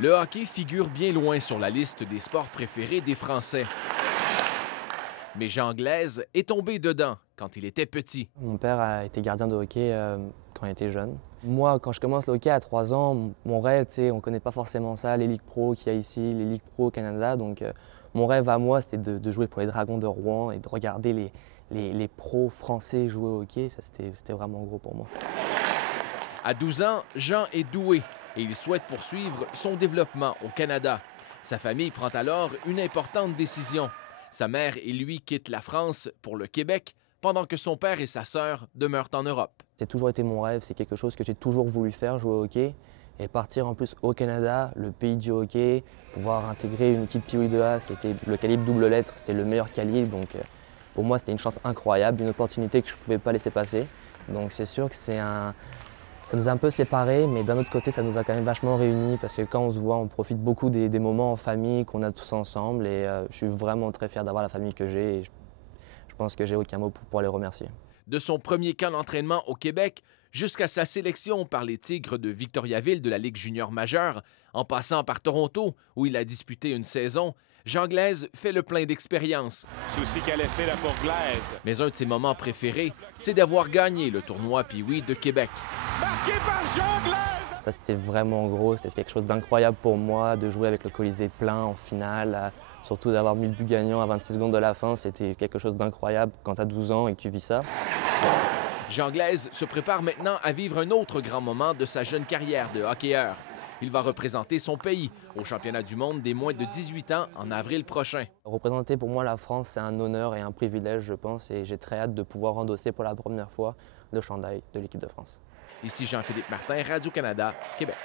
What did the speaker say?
Le hockey figure bien loin sur la liste des sports préférés des Français. Mais Jean Glaise est tombé dedans quand il était petit. Mon père a été gardien de hockey quand il était jeune. Moi, quand je commence le hockey à 3 ans, mon rêve, on ne connaît pas forcément ça, les ligues pro qu'il y a ici, les ligues pro au Canada. Donc mon rêve à moi, c'était de jouer pour les Dragons de Rouen et de regarder les pros français jouer au hockey. Ça, c'était vraiment gros pour moi. À 12 ans, Jean est doué et il souhaite poursuivre son développement au Canada. Sa famille prend alors une importante décision. Sa mère et lui quittent la France pour le Québec, pendant que son père et sa sœur demeurent en Europe. C'est toujours été mon rêve, c'est quelque chose que j'ai toujours voulu faire, jouer au hockey. Et partir en plus au Canada, le pays du hockey, pouvoir intégrer une équipe Pee-Wee de Haas qui était le calibre double lettre, c'était le meilleur calibre. Donc pour moi, c'était une chance incroyable, une opportunité que je ne pouvais pas laisser passer. Donc c'est sûr que ça nous a un peu séparés, mais d'un autre côté, ça nous a quand même vachement réunis parce que quand on se voit, on profite beaucoup des moments en famille qu'on a tous ensemble. Et je suis vraiment très fier d'avoir la famille que j'ai. Et je pense que j'ai aucun mot pour les remercier. De son premier camp d'entraînement au Québec jusqu'à sa sélection par les Tigres de Victoriaville de la Ligue junior majeure, en passant par Toronto, où il a disputé une saison, Jean Glaise fait le plein d'expérience. Souci qu'a laissé là pour Glaise. Mais un de ses moments préférés, c'est d'avoir gagné le tournoi Pee-Wee de Québec. Marqué par Jean Glaise! Ça, c'était vraiment gros, c'était quelque chose d'incroyable pour moi de jouer avec le Colisée plein en finale, surtout d'avoir mis le but gagnant à 26 secondes de la fin, c'était quelque chose d'incroyable quand tu as 12 ans et que tu vis ça. Jean Glaise se prépare maintenant à vivre un autre grand moment de sa jeune carrière de hockeyeur. Il va représenter son pays au championnat du monde des moins de 18 ans en avril prochain. Représenter pour moi la France, c'est un honneur et un privilège, je pense, et j'ai très hâte de pouvoir endosser pour la première fois le chandail de l'équipe de France. Ici Jean-Philippe Martin, Radio-Canada, Québec.